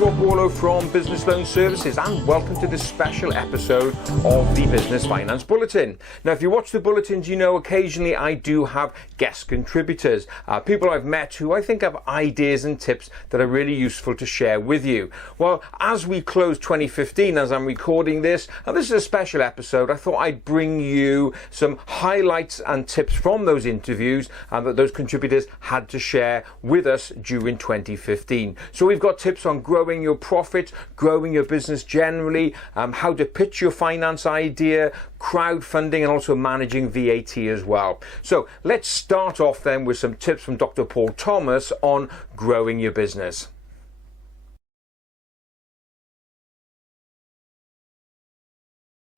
Rob Warlow from Business Loan Services, and welcome to this special episode of the Business Finance Bulletin. Now, if you watch the bulletins, you know occasionally I do have guest contributors, people I've met who I think have ideas and tips that are really useful to share with you. Well, as we close 2015, as I'm recording this, and this is a special episode, I thought I'd bring you some highlights and tips from those interviews that those contributors had to share with us during 2015. So we've got tips on growing your profit, growing your business generally, how to pitch your finance idea, crowdfunding, and also managing VAT as well. So let's start off then with some tips from Dr. Paul Thomas on growing your business.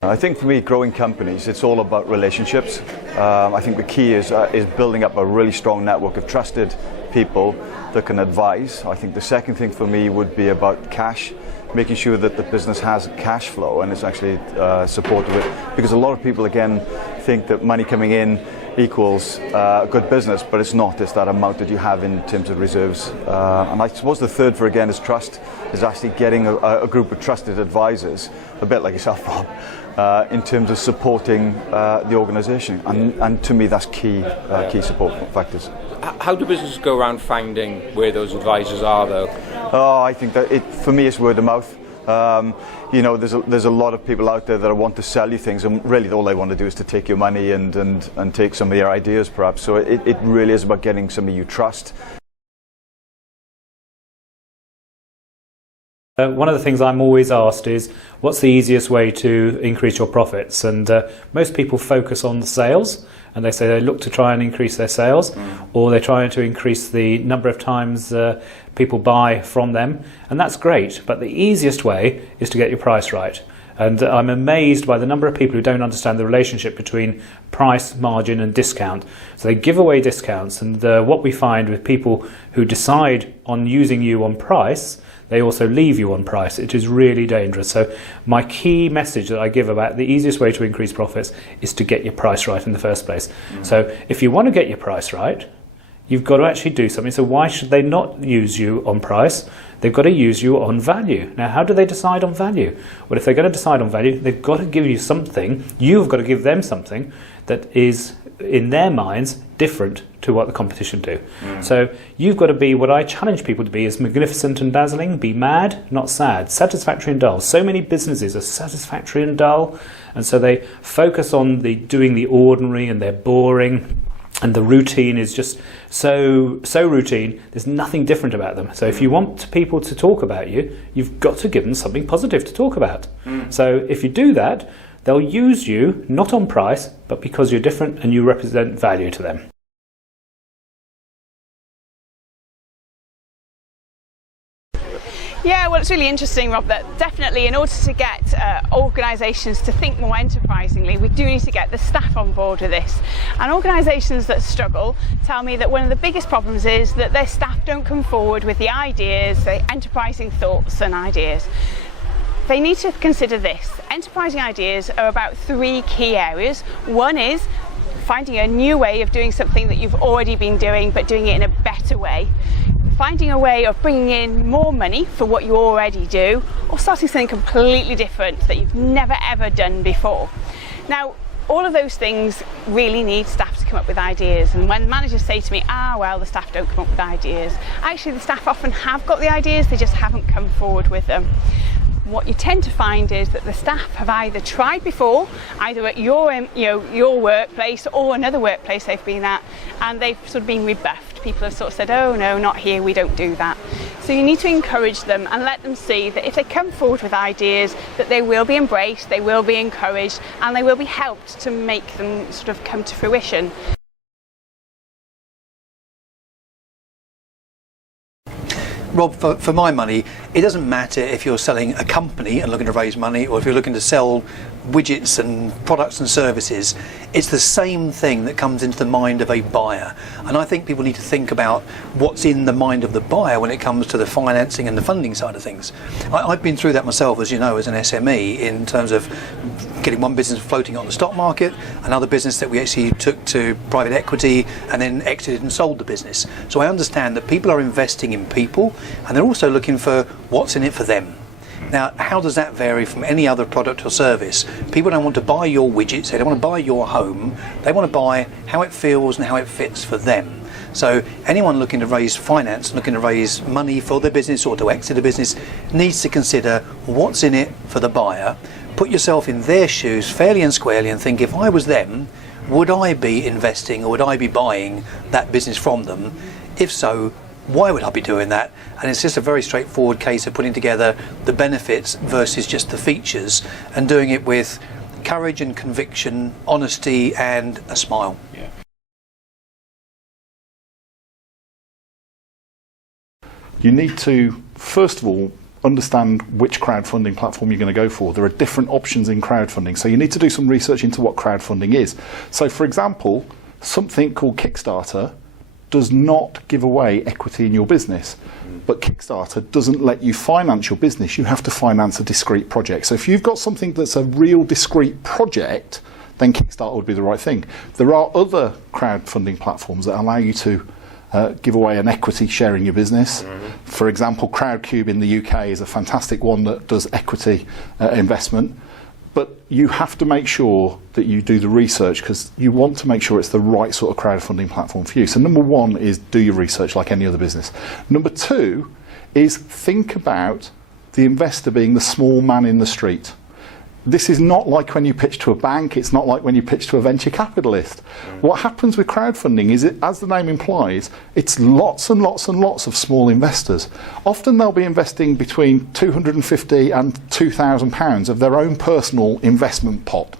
I think for me, growing companies, it's all about relationships. I think the key is building up a really strong network of trusted people that can advise. I think the second thing for me would be about cash, making sure that the business has cash flow and is actually supportive of it. Because a lot of people, again, think that money coming in equals good business, but it's not. It's that amount that you have in terms of reserves. And I suppose the third for, again, is trust, is actually getting a group of trusted advisors, a bit like yourself, Rob, in terms of supporting the organisation, and to me that's key support factors. How do businesses go around finding where those advisors are, though? Oh, I think that for me it's word of mouth. There's a lot of people out there that want to sell you things, and really all they want to do is to take your money and take some of your ideas, perhaps. So it really is about getting somebody you trust. One of the things I'm always asked is, what's the easiest way to increase your profits? And most people focus on the sales, and they say they look to try and increase their sales, or they're trying to increase the number of times people buy from them, and that's great. But the easiest way is to get your price right. And I'm amazed by the number of people who don't understand the relationship between price, margin and discount. So they give away discounts, and what we find with people who decide on using you on price, they also leave you on price. It is really dangerous. So my key message that I give about the easiest way to increase profits is to get your price right in the first place. So if you want to get your price right, you've got to actually do something. So why should they not use you on price? They've got to use you on value. Now, how do they decide on value? Well, if they're going to decide on value, they've got to give you something. You've got to give them something that is, in their minds, different to what the competition do. So you've got to be, what I challenge people to be, is magnificent and dazzling. Be mad, not sad. Satisfactory and dull. So many businesses are satisfactory and dull, and so they focus on doing the ordinary, and they're boring. And the routine is just so routine, there's nothing different about them. So if you want people to talk about you, you've got to give them something positive to talk about. So if you do that, they'll use you, not on price, but because you're different and you represent value to them. Yeah, well, it's really interesting, Rob, that definitely in order to get organisations to think more enterprisingly, we do need to get the staff on board with this. And organisations that struggle tell me that one of the biggest problems is that their staff don't come forward with the ideas, the enterprising thoughts and ideas. They need to consider this. Enterprising ideas are about three key areas. One is finding a new way of doing something that you've already been doing, but doing it in a better way. Finding a way of bringing in more money for what you already do, or starting something completely different that you've never ever done before. Now, all of those things really need staff to come up with ideas, and when managers say to me, well, the staff don't come up with ideas, actually the staff often have got the ideas, they just haven't come forward with them. What you tend to find is that the staff have either tried before, either at your workplace or another workplace they've been at, and they've sort of been rebuffed. People have sort of said, oh no, not here, we don't do that. So you need to encourage them and let them see that if they come forward with ideas, that they will be embraced, they will be encouraged, and they will be helped to make them sort of come to fruition. Rob, for my money, it doesn't matter if you're selling a company and looking to raise money, or if you're looking to sell widgets and products and services. It's the same thing that comes into the mind of a buyer. And I think people need to think about what's in the mind of the buyer when it comes to the financing and the funding side of things. I've been through that myself, as you know, as an SME, in terms of getting one business floating on the stock market, another business that we actually took to private equity and then exited and sold the business. So I understand that people are investing in people, and they're also looking for what's in it for them. Now, how does that vary from any other product or service? People don't want to buy your widgets, they don't want to buy your home, they want to buy how it feels and how it fits for them. So anyone looking to raise finance, looking to raise money for their business or to exit a business, needs to consider what's in it for the buyer, put yourself in their shoes fairly and squarely and think, if I was them, would I be investing or would I be buying that business from them? If so, why would I be doing that? And it's just a very straightforward case of putting together the benefits versus just the features, and doing it with courage and conviction, honesty and a smile. Yeah. You need to, first of all, understand which crowdfunding platform you're going to go for. There are different options in crowdfunding, so you need to do some research into what crowdfunding is. So for example, something called Kickstarter does not give away equity in your business, but Kickstarter doesn't let you finance your business. You have to finance a discrete project. So if you've got something that's a real discrete project, then Kickstarter would be the right thing. There are other crowdfunding platforms that allow you to give away an equity share in your business. For example, Crowdcube in the UK is a fantastic one that does equity investment. But you have to make sure that you do the research, because you want to make sure it's the right sort of crowdfunding platform for you. So number one is do your research like any other business. Number two is think about the investor being the small man in the street. This is not like when you pitch to a bank, it's not like when you pitch to a venture capitalist. What happens with crowdfunding is, as the name implies, it's lots and lots and lots of small investors. Often they'll be investing between £250 and £2,000 of their own personal investment pot.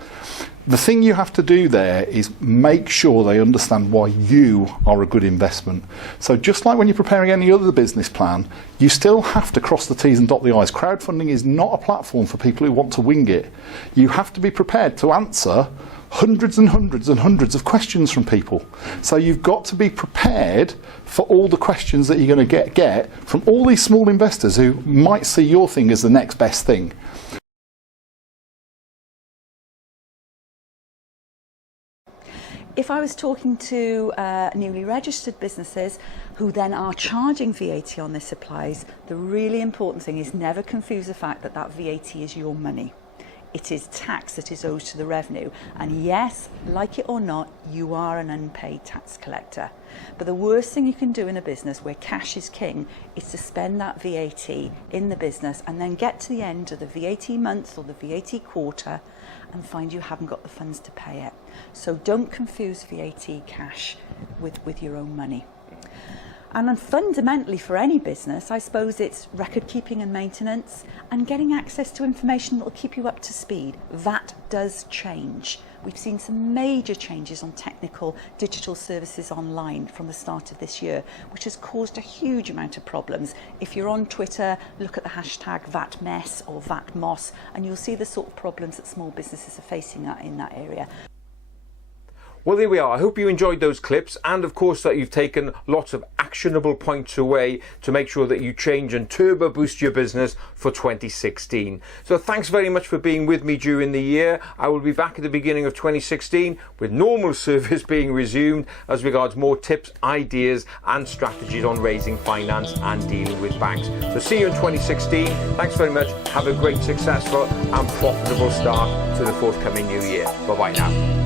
The thing you have to do there is make sure they understand why you are a good investment. So just like when you're preparing any other business plan, you still have to cross the T's and dot the I's. Crowdfunding is not a platform for people who want to wing it. You have to be prepared to answer hundreds and hundreds and hundreds of questions from people. So you've got to be prepared for all the questions that you're going to get from all these small investors who might see your thing as the next best thing. If I was talking to newly registered businesses who then are charging VAT on their supplies, the really important thing is never confuse the fact that that VAT is your money. It is tax that is owed to the revenue. And yes, like it or not, you are an unpaid tax collector. But the worst thing you can do in a business where cash is king is to spend that VAT in the business and then get to the end of the VAT month or the VAT quarter and find you haven't got the funds to pay it. So don't confuse VAT cash with your own money. And fundamentally for any business, I suppose it's record keeping and maintenance and getting access to information that will keep you up to speed. That does change. We've seen some major changes on technical digital services online from the start of this year, which has caused a huge amount of problems. If you're on Twitter, look at the hashtag #VATMess or #VATMOS, and you'll see the sort of problems that small businesses are facing in that area. Well, there we are. I hope you enjoyed those clips, and of course that you've taken lots of actionable points away to make sure that you change and turbo boost your business for 2016. So thanks very much for being with me during the year. I will be back at the beginning of 2016 with normal service being resumed as regards more tips, ideas and strategies on raising finance and dealing with banks. So see you in 2016. Thanks very much. Have a great, successful and profitable start to the forthcoming new year. Bye-bye now.